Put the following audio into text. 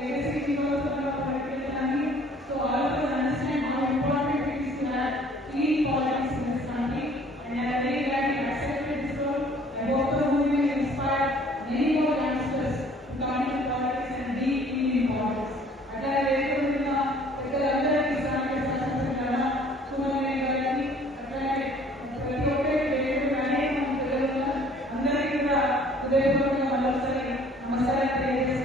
legacy heroes of our political family. So all of us understand how important it is to have clean politics in this country. And I am very glad you accepted this role. I hope the movement will inspire many more youngsters to come into politics and be clean in politics. అట్లాగే రేపొద్దున పెద్దలందరికీ స్థానిక శాసనసభ్యుల సుమన్ గారికి అట్లాగే ప్రతి ఒక్కరికి రేపొద్దున అనేక మంది పిల్లలు అందరికీ కూడా హృదయపూర్వకంగా మరోసారి నమస్కారం తెలియజేస్తున్నాను.